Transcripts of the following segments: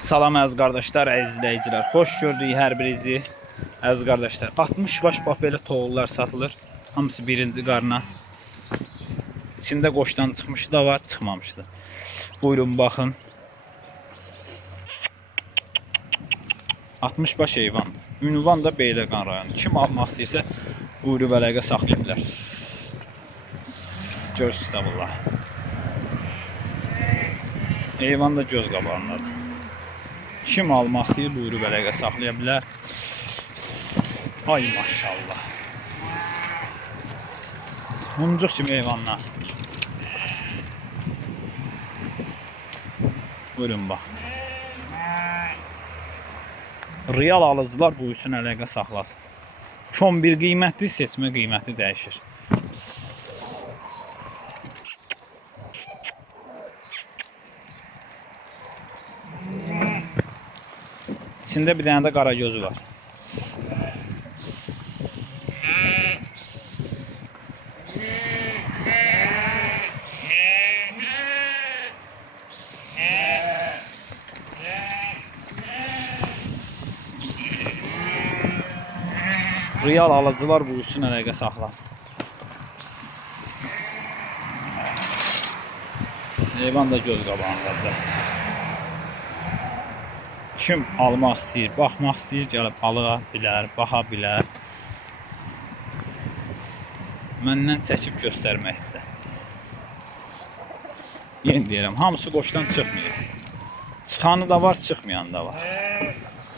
Salam əziz qardaşlar, əziz izləyicilər. Xoş gördük hər birinizi. Əziz qardaşlar, 60 baş bax belə toğullar satılır. Hamısı birinci qarına. İçində qoşdan çıxmışı da var, çıxmamışı da. Buyurun baxın. 60 baş heyvan. Ünvan da Beyləqan rayonu. Kim almaq istəyirsə buyurub əlaqə saxlaya bilər. Görürsünüz də bunlar. Heyvan da göz qabağındadır. Kim almaq istəyir buyurub əlaqə saxlaya bilər. Ay maşallah. Muncuq kimi heyvanlar. Buyurun bax. Real alıcılar bu üçün əlaqə saxlasın. Kom bir qiymətli, seçmə qiyməti dəyişir. İçində bir dənə də qara gözü var. Real alıcılar bu üçün əlaqə saxlasın. Heyvan da göz qabağındadır. Kim almaq istəyir, baxmaq istəyir, gəlib alığa bilər, baxa bilər. Məndən çəkib göstərmək istəyir. Yeni deyirəm, hamısı qoşdan çıxmıyor. Çıxanı da var, çıxmayanı da var.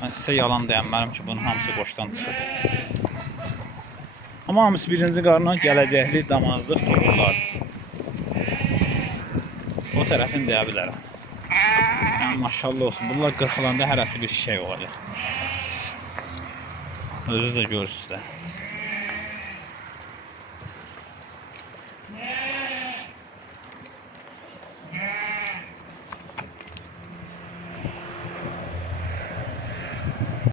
Mən sizə yalan deyənmərəm ki, bunun hamısı qoşdan çıxır. Amma hamısı birinci qarına gələcəkli damazlıq toğullar. O tərəfini deyə bilərəm. Yəni, maşallah olsun. Bunlar qırxılanda hərəsi bir şey olacaq. Özünüz də görürsünüz də.